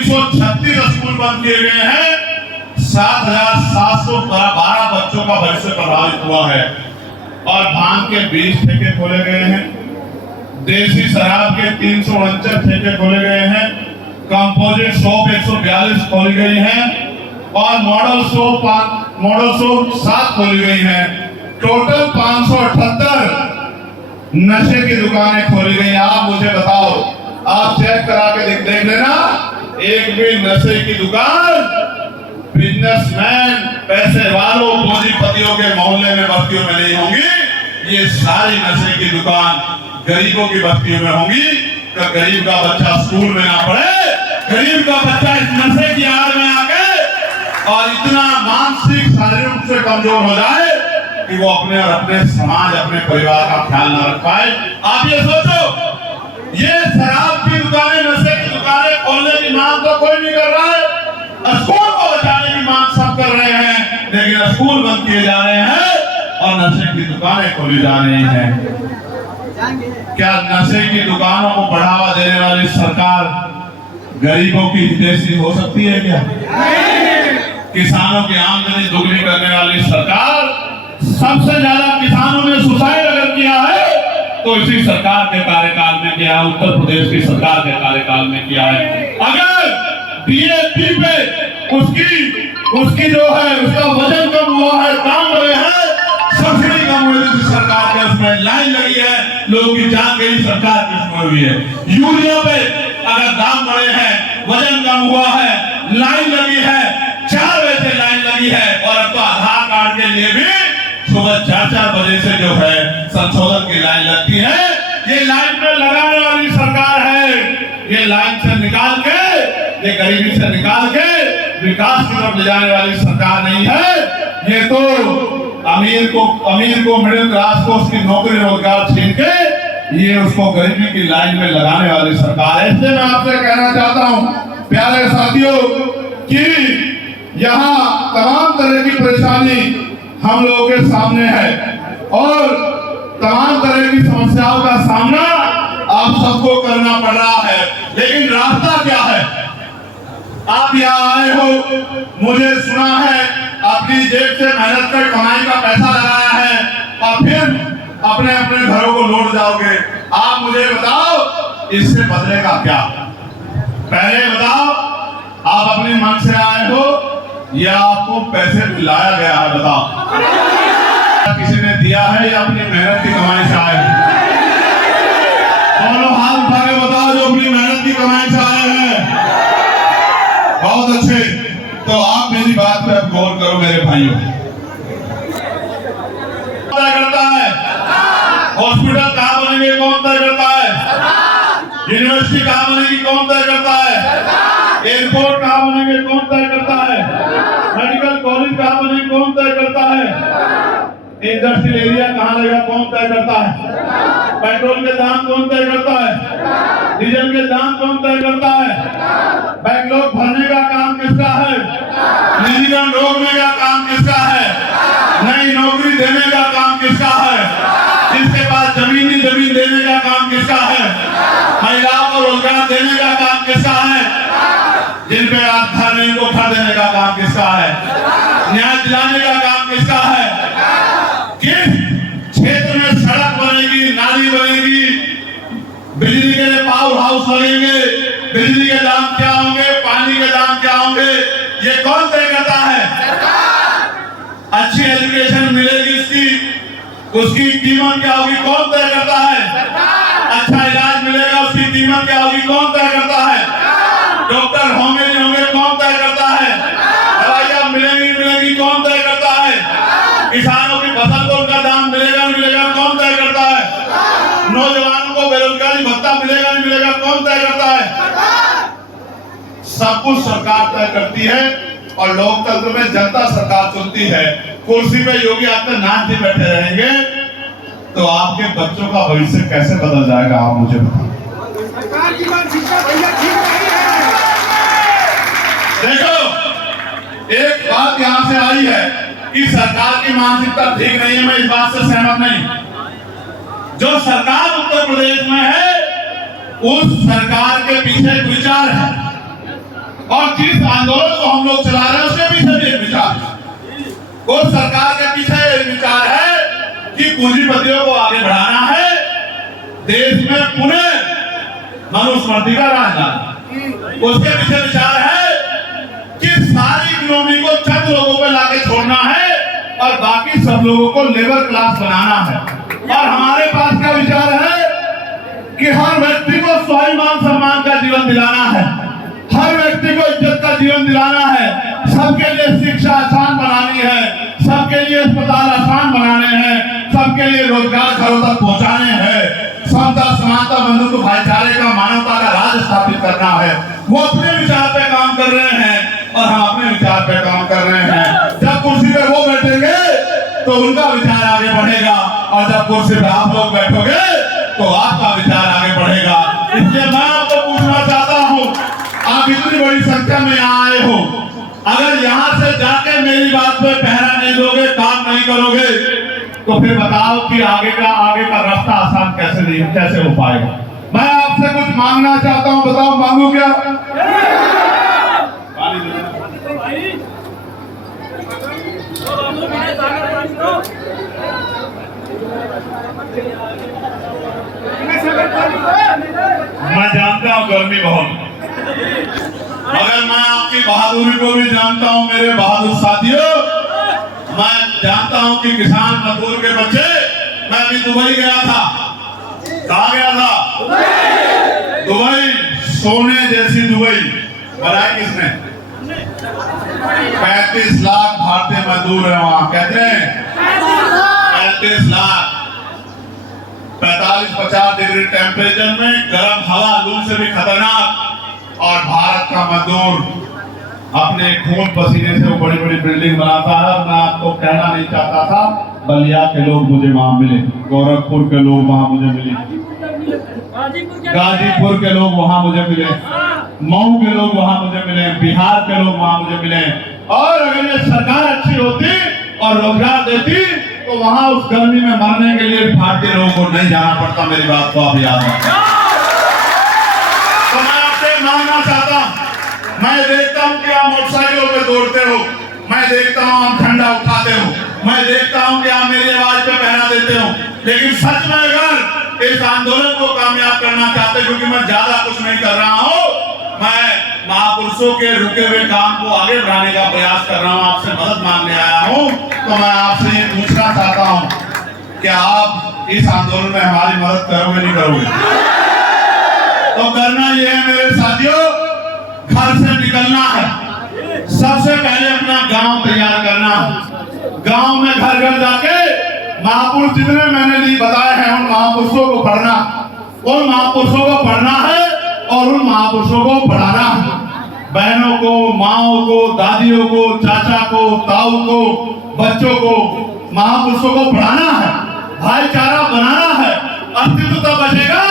136 school बंद किए गए हैं। 7,712 बच्चों का भविष्य प्रभावित हुआ है और भांग के 20 ठेके खोले गए हैं। देसी शराब के 349 ठेके खोले गए हैं। कंपोजिट शॉप 142 खोली गई हैं और मॉडल शॉप 7 खोली गई हैं। टोटल 578 नशे की दुकानें खोली गई। आप मुझे बताओ, आप चेक करा के देख लेना, एक भी नशे की दुकान बिजनेसमैन, पैसे वालों, पूंजीपतियों के मोहल्ले में, बस्तियों में नहीं होंगी। ये सारी नशे की दुकान गरीबों की बस्तियों में होंगी। तो गरीब का बच्चा स्कूल में ना पढ़े, गरीब का बच्चा इस नशे की आड़ में आके और इतना मानसिक शारीरिक रूप से कमजोर हो जाए कि वो अपने और अपने समाज, अपने परिवार का ख्याल न रख पाए। आप ये सोचो, ये शराब की दुकानें, नशे की दुकानें खोलने की मांग तो कोई नहीं कर रहा है। स्कूल को बचाने की मांग सब कर रहे हैं, लेकिन स्कूल बंद किए जा रहे हैं और नशे की दुकानें खोली जा रही हैं। क्या नशे की दुकानों को बढ़ावा देने वाली सरकार गरीबों की हितैषी हो सकती है क्या? किसानों की आमदनी दुगनी करने वाली सरकार, सबसे ज्यादा किसानों ने सुसाइड अगर किया है तो इसी सरकार के कार्यकाल में किया है, उत्तर प्रदेश की सरकार के कार्यकाल में किया है। अगर डीएपी पे उसकी जो है उसका वजन कम हुआ है, दाम बढ़े हैं, सब्सिडी कम हुई है, सरकार के उसमें लाइन लगी है, लोगों की जान गई, सरकार की उसमें हुई है। यूरिया पे अगर दाम बढ़े हैं, वजन कम हुआ है, लाइन लगी है, 4 बजे से लाइन लगी है और अब तो आधार कार्ड के लिए भी सुबह 4 बजे से जो है संशोधन की लाइन लगती है। ये लाइन में लगाने वाली सरकार है। ये लाइन से निकाल के, ये गरीबी से निकाल के विकास की तरफ ले जाने वाली सरकार नहीं है। ये तो अमीर को मिडिल क्लास को उसकी नौकरी रोजगार छीन के ये उसको गरीबी की लाइन में लगाने वाली सरकार है। इसलिए मैं आपसे कहना चाहता हूँ प्यारे साथियों कि यहाँ तमाम तरह की परेशानी हम लोगों के सामने है और तमाम तरह की समस्याओं का सामना आप सबको करना पड़ रहा है, लेकिन रास्ता क्या है? आप यहाँ आए हो, मुझे सुना है अपनी जेब से मेहनत कर कमाई का पैसा लगाया है और फिर अपने अपने घरों को लौट जाओगे। आप मुझे बताओ इससे बदलेगा क्या? पहले बताओ, आप अपने मन से आए हो या आपको पैसे दिलाया गया है? बताओ, किसी ने दिया है या अपनी मेहनत की कमाई से आए? दोनों हाथ उठा के बताओ जो अपनी मेहनत की कमाई से आए हैं। बहुत अच्छे, तो आप मेरी बात पे अब गौर करो मेरे भाइयों। तय करता है हॉस्पिटल कहाँ बनेंगे, कौन तय करता है? यूनिवर्सिटी कहाँ बनेगी, कौन तय करता है? एयरपोर्ट कहाँ बनेंगे, कौन तय करता है? मेडिकल कॉलेज कहाँ बनेंगे, कौन तय करता है? इंडस्ट्रियल एरिया कहाँ लगेगा, कौन तय करता है? पेट्रोल के दाम कौन तय करता है? डीजल के दाम कौन तय करता है? बैकलॉग भरने का काम किसका है? निजीकरण रोकने का काम किसका है? नई नौकरी देने का काम किसका है? जिसके पास जमीन देने का काम किसका है? महिलाओं को रोजगार देने का काम किसका है? जिन पे आज घर नहीं को घर देने का काम किसका है? न्याय दिलाने का काम किसका है? किस क्षेत्र में सड़क बनेगी, नाली बनेगी, बिजली के लिए पावर हाउस लगेंगे, बिजली के दाम क्या होंगे, पानी के दाम क्या होंगे, ये कौन तय करता है? अच्छी एजुकेशन मिलेगी उसकी कीमत क्या होगी, कौन तय करता है? अच्छा इलाज मिलेगा, उसकी कीमत क्या होगी, कौन तय करता है? डॉक्टर होंगे नहीं होंगे, कौन तय करता है? दवाइयां मिलेंगी, कौन तय करता है? किसानों की फसल को उनका दाम मिलेगा नहीं मिलेगा, कौन तय करता है? नौजवानों को बेरोजगारी भत्ता मिलेगा नहीं मिलेगा, कौन तय करता है? सब कुछ सरकार तय करती है और लोकतंत्र में जनता सरकार चुनती है। कुर्सी पे योगी आपके नाम से बैठे रहेंगे तो आपके बच्चों का भविष्य कैसे बदल जाएगा, आप मुझे बताओ। देखो, एक बात यहां से आई है कि सरकार की मानसिकता ठीक नहीं है, मैं इस बात से सहमत नहीं। जो सरकार उत्तर प्रदेश में है उस सरकार के पीछे एक विचार है और जिस आंदोलन को हम लोग चला रहे हैं उसके पीछे भी एक विचार है। उस सरकार के पीछे एक विचार है कि पूंजीपतियों को आगे बढ़ाना है, देश में पुनः मनुस्मृति का राज लाना। उसके पीछे विचार है कि सारी इकोनॉमी को चंद लोगों पे लाके छोड़ना है और बाकी सब लोगों को लेबर क्लास बनाना है। और हमारे पास क्या विचार है कि हर व्यक्ति को स्वाभिमान सम्मान का जीवन दिलाना है, हर व्यक्ति को इज्जत का जीवन दिलाना है, सबके लिए शिक्षा आसान बनानी है, सबके लिए अस्पताल आसान बनाने हैं, सबके लिए रोजगार घरों तक पहुंचाने हैं, समता समानता बंधुत्व भाईचारे का मानवता का राज स्थापित करना है। वो अपने विचार पे काम कर रहे हैं और हम अपने विचार पे काम कर रहे हैं। जब कुर्सी पे वो बैठेंगे तो उनका विचार आगे बढ़ेगा और जब कुर्सी पे आप लोग बैठोगे तो आपका विचार आगे बढ़ेगा। इसलिए मैं आपको पूछना चाहता हूँ, आप इतनी बड़ी संख्या में यहाँ आए हो, अगर यहाँ से जाके मेरी बात पे पहरा नहीं दोगे, काम नहीं करोगे, तो फिर बताओ कि आगे का रास्ता आसान कैसे हो पाएगा। मैं आपसे कुछ मांगना चाहता हूँ, बताओ मांगू क्या? मैं जानता हूँ गर्मी बहुत, मगर मैं आपकी बहादुरी को भी जानता हूँ मेरे बहादुर साथियों। मैं जानता हूँ कि किसान मजदूर के बच्चे, मैं अभी दुबई गया था। कहाँ गया था? दुबई। सोने जैसी दुबई बनाई किसने? 35 लाख भारतीय मजदूर है वहां। कहते हैं 35 लाख, 45-50 डिग्री टेम्परेचर में, गर्म हवा, लू से भी खतरनाक। और भारत का मजदूर अपने खून पसीने से वो बड़ी बड़ी बिल्डिंग बनाता है। मैं आपको कहना नहीं चाहता था, बलिया के लोग मुझे वहां मिले, गोरखपुर के लोग वहां मुझे मिले, गाजीपुर के लोग वहां मुझे मिले, मऊ के लोग वहां मुझे मिले, बिहार के लोग वहां मुझे मिले। और अगर ये सरकार अच्छी होती और रोजगार देती तो वहां उस गर्मी में मरने के लिए भारतीय लोगों को नहीं जाना पड़ता। मेरी बात को आप याद रखें। तो मैं आपसे मांगना चाहता हूं, मैं देखता हूं कि आप मोटरसाइकिलों पे दौड़ते हो, मैं देखता हूं आप झंडा उठाते हो, मैं देखता हूं कि आप मेरी आवाज पे पहरा देते हो, लेकिन सच में अगर इस आंदोलन को कामयाब करना चाहते, क्योंकि मैं ज्यादा कुछ नहीं कर रहा हूं, मैं महापुरुषों के रुके हुए काम को आगे बढ़ाने का प्रयास कर रहा हूं, आपसे मदद मांगने आया हूं। तो मैं आपसे ये पूछना चाहता हूं कि आप इस आंदोलन में हमारी मदद करोगे नहीं करोगे? तो करना ये है मेरे साथियों, घर से निकलना है, सबसे पहले अपना गांव तैयार करना है। गांव में घर घर जाके महापुरुष जितने मैंने नहीं बताए हैं उन महापुरुषों को पढ़ना, उन महापुरुषों को पढ़ना है और उन महापुरुषों को पढ़ाना है। बहनों को, माओं को, दादियों को, चाचा को, ताऊ को, बच्चों को, महापुरुषों को पढ़ाना है, भाईचारा बनाना है। अस्तित्व तब बचेगा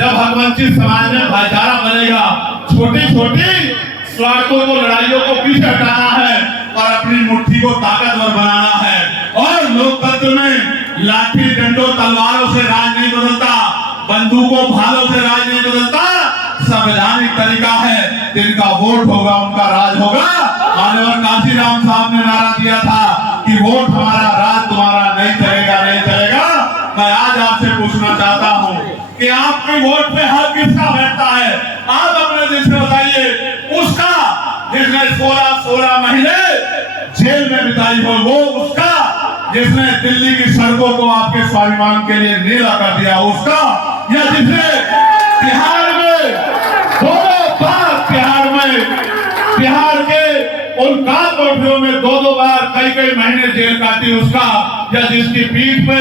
जब हरवंचित समाज में भाईचारा बनेगा। छोटी छोटी स्वार्थों को, लड़ाइयों को पीछे हटाना है और अपनी मुट्ठी को ताकतवर बनाना है। और लोकतंत्र में लाठी डंडों तलवारों से राज नहीं बदलता, बंदूकों भालों से राज नहीं बदलता। संवैधानिक तरीका है, जिनका वोट होगा उनका राज होगा। माननीय काशीराम साहब ने नारा दिया था कि वोट हमारा, राज तुम्हारा, नहीं चलेगा, नहीं चलेगा। मैं आज आपसे पूछना चाहता हूं कि आपके वोट पे हक किसका बैठता है? आप अपने दिल से बताइए, उसका जिसने 16 महीने जेल में बिताई हो, वो उसका जिसने दिल्ली की सड़कों को आपके स्वाभिमान के लिए नीला कर दिया, उसका, या जिसने बिहार में बिहार के उन काल कोठरियों में 2-2 बार कई महीने जेल काटी, उसका, या जिसकी पीठ पे,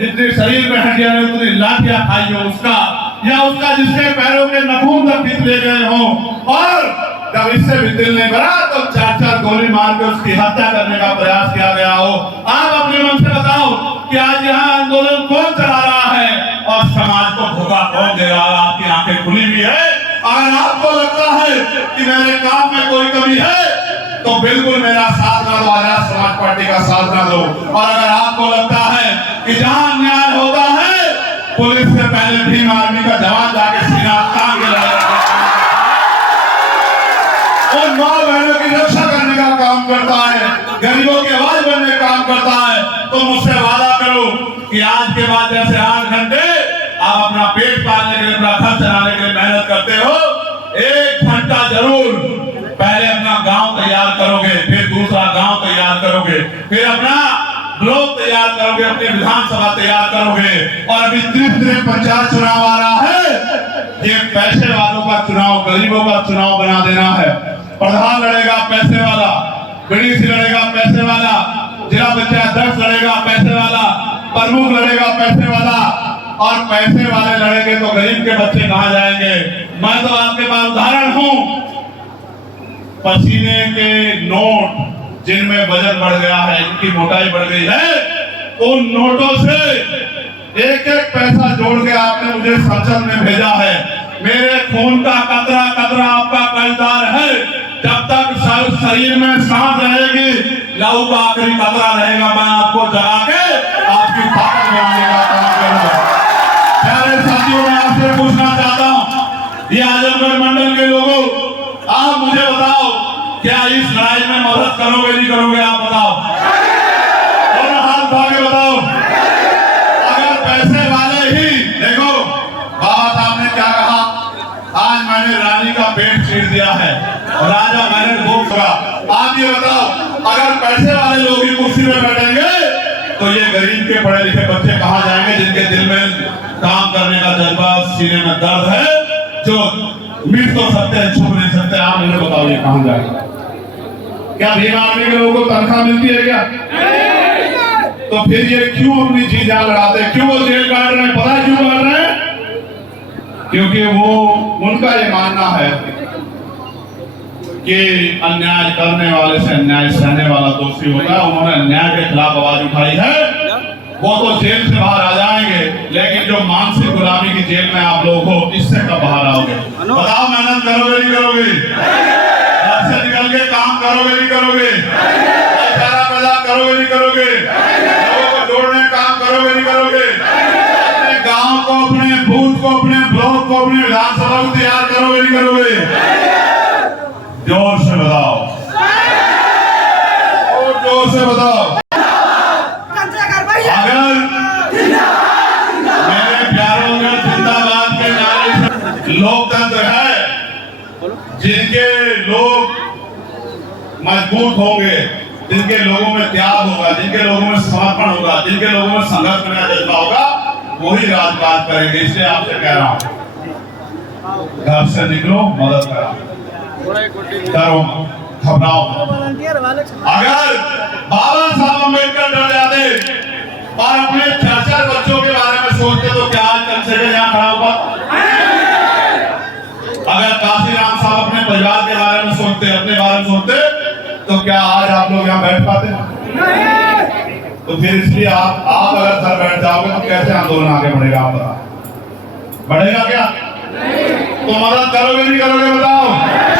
जितने शरीर में हड्डियां ने उतनी लाठियां खाई हो, उसका, या उसका जिसके पैरों के नाखून तक खींच ले गए हो, और जब इससे भी दिल नहीं भरा तो 4-4 गोली मार के उसकी हत्या करने का प्रयास किया गया हो। आप अपने मन से बताओ कि आज यहाँ आंदोलन कौन चला रहा है और समाज को धोखा कौन दे रहा है? आपकी आंखें खुली हुई है। अगर आपको लगता है कि मेरे काम में कोई कमी है तो बिल्कुल मेरा साथ ना दो, आजाद समाज पार्टी का साथ ना दो। और अगर आपको लगता है कि जहां अन्याय होता है पुलिस से पहले भीम आर्मी का जवान जाके सीना तान के लड़ेगा, उन माँ बहनों की रक्षा करने का काम करता है, गरीबों की आवाज बनने का काम करता है। तो मुझसे वादा करो कि आज के बाद जैसे 8 घंटे आप अपना पेट पालने के लिए, अपना घर चलाने के लिए मेहनत करते हो, 1 घंटा जरूर पहले अपना गांव तैयार करोगे, फिर दूसरा गांव तैयार करोगे, फिर अपना ब्लॉक तैयार करोगे, अपनी विधानसभा तैयार करोगे। और अभी 30 दिन पंचायत चुनाव आ रहा है। ये पैसे वालों का चुनाव, गरीबों का चुनाव बना देना है। प्रधान लड़ेगा पैसे वाला, बीडीसी लड़ेगा पैसे वाला, जिला पंचायत अध्यक्ष लड़ेगा पैसे वाला, प्रमुख लड़ेगा पैसे वाला, और पैसे वाले लड़ेंगे तो गरीब के बच्चे कहां जाएंगे। मैं तो आपके पास उदाहरण हूं, पसीने के नोट जिनमें वजन बढ़ गया है, इनकी मोटाई बढ़ गई है, उन नोटों से एक एक पैसा जोड़ के आपने मुझे संसद में भेजा है। मेरे खून का कतरा कतरा आपका कर्जदार है। जब तक शरीर में सांस रहेगी, लहू का आखिरी कतरा रहेगा, मैं आपको जगा के आपकी ताकत बनाने का काम करूंगा। प्यारे साथियों, मैं आपसे पूछना चाहता हूं, ये आजमगढ़ मंडल के लोगों, आप मुझे बताओ, क्या इस लड़ाई में मदद करोगे नहीं करोगे? आप बताओ, दोनों हाथ उठा के बताओ। अगर पैसे वाले ही, देखो बाबा साहब ने क्या कहा, आज मैंने रानी का पेट चीर दिया है, राजा मैंने भूख लगा। आप ये बताओ, अगर पैसे वाले लोग ही कुर्सी में बैठेंगे तो ये गरीब के पढ़े लिखे बच्चे कहां जाएंगे, जिनके दिल में काम करने का जज्बा, सीने में दर्द है, जो मिट तो सकते हैं, छुप नहीं सकते। आप मुझे बताओ, ये कहां जाएगा? क्या भीम आर्मी के लोगों को तनख्वाह मिलती है क्या? तो फिर ये क्यों अपनी चीज लड़ाते हैं? क्यों वो जेल काट रहे हैं? पता है क्यों काट रहे हैं? क्योंकि वो, उनका ये मानना है कि अन्याय करने वाले से अन्याय सहने वाला दोषी होता है। उन्होंने अन्याय के खिलाफ आवाज उठाई है, वो तो जेल से बाहर आ जाएंगे, लेकिन जो मानसिक गुलामी की जेल में आप लोग हो, इससे कब बाहर आओगे? बताओ, मेहनत करोगे नहीं करोगे? घर से निकल के काम करोगे नहीं करोगे? चारा पैदा करोगे नहीं करोगे? लोगों को जोड़ने काम करोगे नहीं करोगे? अपने गांव को, अपने बूथ को, अपने ब्लॉक को, अपनी विधानसभा को तैयार करोगे नहीं करोगे? जोर से बताओ, और जोर से बताओ। अगर मेरे प्यारों में जिंदाबाद के नारे से लोकतंत्र है, जिनके लोग मजबूत होंगे, जिनके लोगों में त्याग होगा, जिनके लोगों में समर्पण होगा, जिनके लोगं में संघर्ष करने का जज्बा होगा, वही राजकाज करेंगे। इसलिए आपसे कह रहा हूं, घर से निकलो, मदद करो, घबराओ। अगर बाबा साहब अम्बेडकर डर जाते और अपने 4 बच्चों के बारे में सोचते तो क्या आज चंद्रशेखर यहाँ खड़ा होगा? अगर काशीराम साहब अपने परिवार के बारे में सोचते, अपने बारे में सोचते, तो क्या आज आप लोग यहाँ बैठ पाते? तो फिर इसलिए आप अगर सर बैठ जाओगे तो कैसे आंदोलन आगे बढ़ेगा? आप बताओ, बढ़ेगा क्या? तो मदद करोगे नहीं करोगे? बताओ।